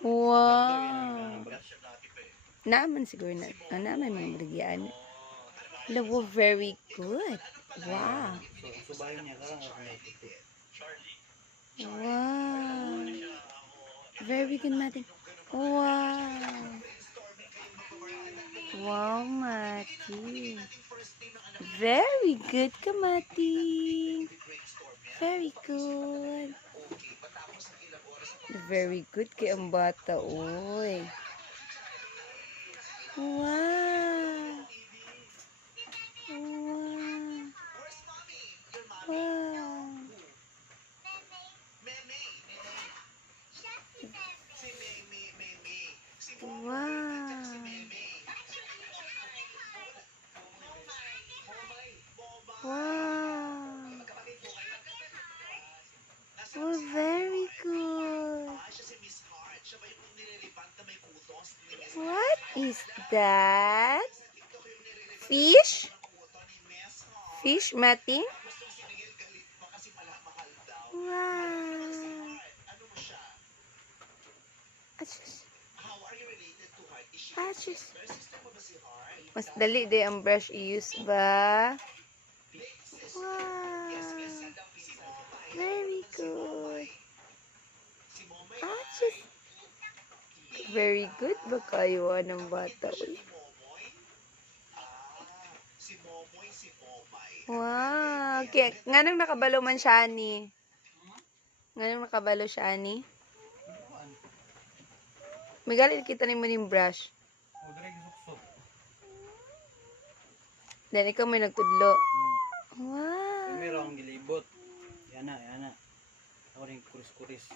Wow. Naman siguro na. Naman mga baligyan. Labo, very good. Wow. Subayon niya ka may puti. Wow. Very good, Mati. Wow. Wow, Mati. Very good ka, Mati. Very good. Very good kay ang bata, oy. Wow. Wow. Wow. Wow. Wow. Oh, very good. What is that? Fish? Fish, Mati? Wow. Achos. Achos. Mas dali di ang brush i-use ba? Wow. Very good. Achos. Very good ba kayo ng bata? Uy. Wow. Kaya, nga nang nakabalo man siya ni. Nga nang nakabalo siya ni. May galit kita ni mo ng brush. Then ikaw may nagtudlo. Wow. Meron ang gilibot. Yana, yana. Ako rin kuris-kuris.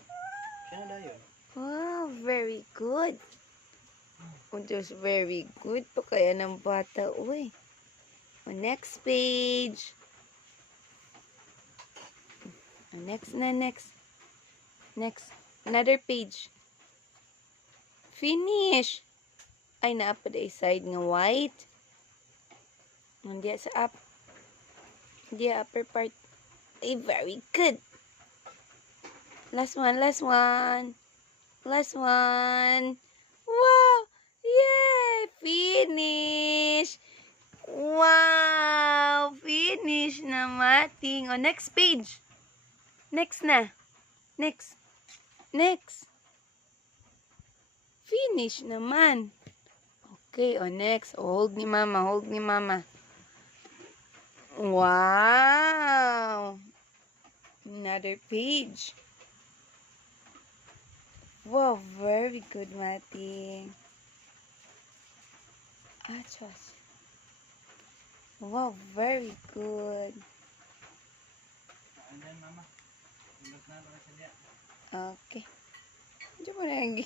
Siya na dayo. Wow, very good. Just very good pa kaya ng bata. Uy. Next page. Next na, next. Next. Another page. Finish. Ay, naapa da side nga white. Hindi sa up. Hindi upper part. Ay, very good. Last one, last one. Last one. Wow! Yay! Finish! Wow! Finish na, Mating. O, next page. Next na. Next. Next. Finish naman. Okay, o, next. Hold ni Mama. Hold ni Mama. Wow! Another page. Wow, very good, Mati. Achos. Wow, very good. Ayan, mama. Indot na para sa dia. Okay. Diyan mo na yung